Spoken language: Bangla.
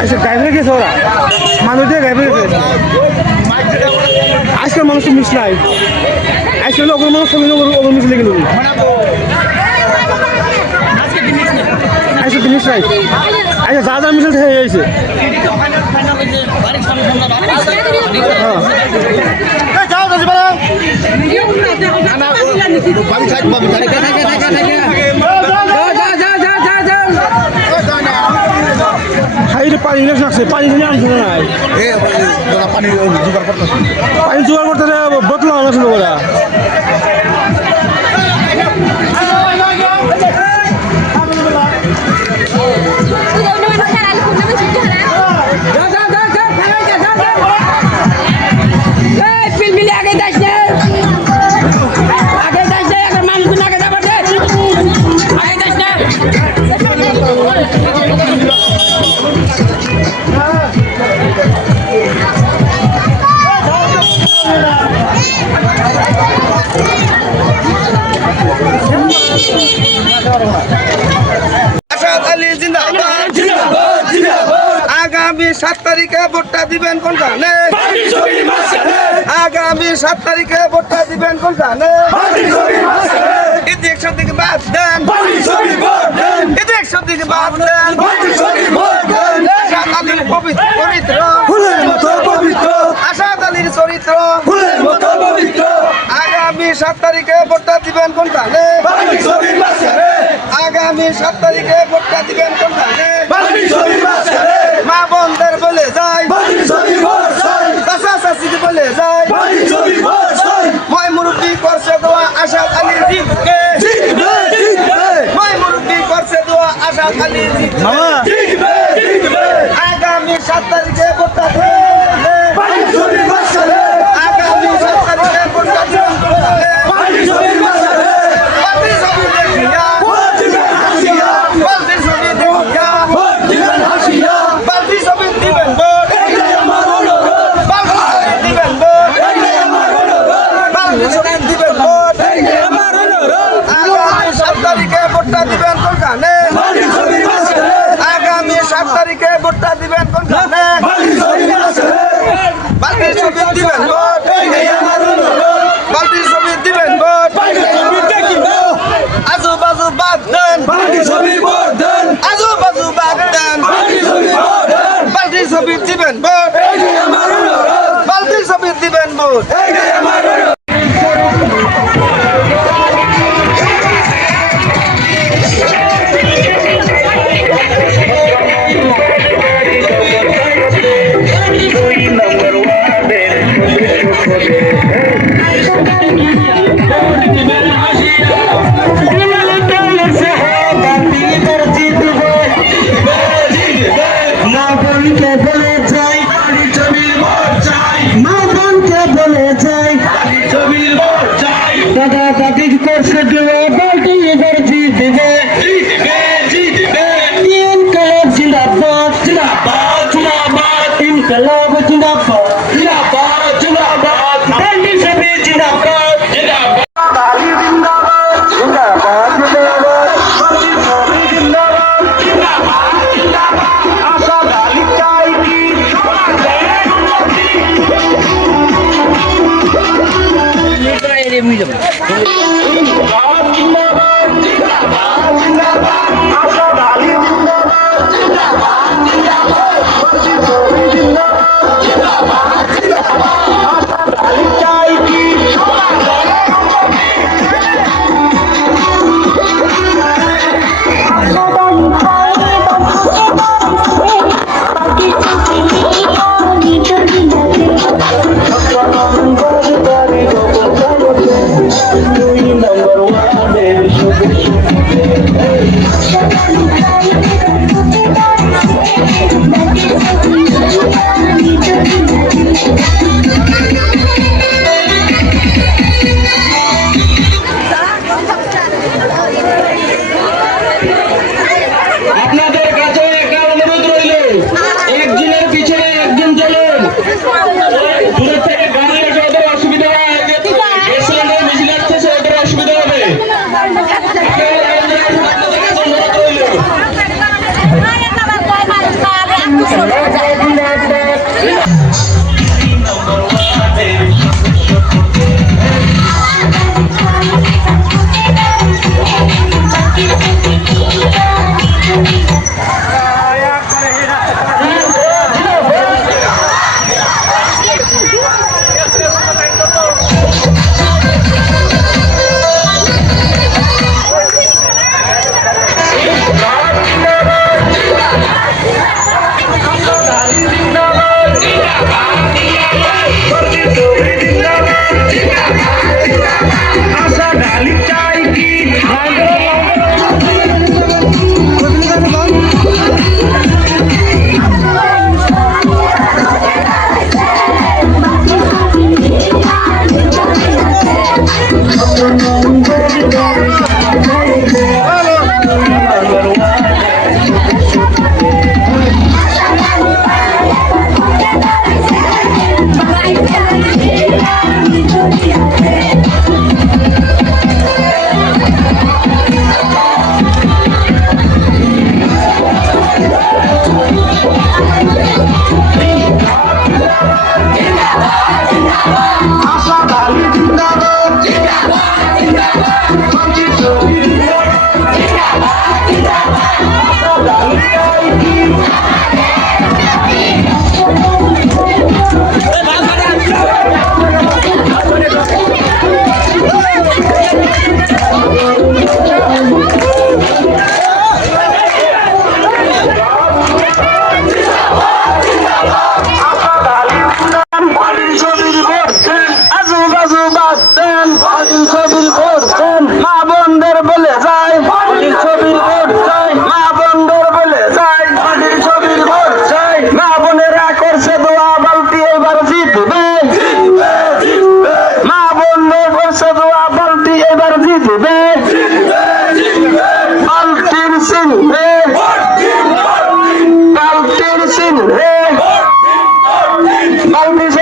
আচ্ছা ড্রাইভার গেছে ওরা? মানুষ দিয়ে ড্রাইভার গেছে? আজকাল মানুষ মিস নাই। আজকাল ওগুলো মানুষ ওগুলো মিস লেগে আইসে জিনিস নাই আচ্ছা যা যা মিছিল হয়ে গেছে হ্যাঁ পানি আসছে পানি নিয়ে আনছে না পানি জোগাড় করতেছি পানি জোগাড় করতে বোতল আনছিল তারিখে ভোটটা দিবেন কোন জানে? আগামী সাত তারিখে ভোটটা দিবেন কোন জানে? একশো দিকে বাদ দেন। একশো দিকে বাদ দেন। পবিত্র চরিত্র। আসাদ আলীর চরিত্র। আগামী সাত তারিখে ভোটটা দিবেন কোন জানে? আগামী সাত তারিখে ভোটটা দিবেন কোন জানে মা বন্ধের বলে যায় চাষা চাষি বলে যায় মই মুরব্বী করছে দোয়া আশাদ আলীর জিতকে মই মুরব্বী করছে দোয়া আশাদ আলীর জিতকে মামা। আগামী সাত তারিখে ভোটটা দিবেন আগামী সাত তারিখে ভোটটা দিবেন কোন জানে? পার্টি ছবি দেখিয়া পার্টি ছবি দেখিয়া পার্টি ছবি দিবেন ভোট পার্টি ছবি দিবেন ভোট পার্টি ছবি দিবেন ভোট আগামী সাত তারিখে ভোটটা দিবেন কোন জানে আগামী সাত তারিখে ভোটটা দিবেন কোন জানে পার্টি ছবি দিবেন ভোট পার্টি ছবি দিবেন ভোট আজু বাজু বাদ দেন আজু বাজু বাদ দেন পার্টি ছবি দিবেন ভোট। পার্টি ছবি দিবেন ভোট। দাদা দাদি করছে দেবে বাল্টি এবার জিতবে। ইনকলাব জিন্দাবাদ ইনকলাব জিন্দাবাদ বাল্টি সবে জিন্দাবাদ। mind is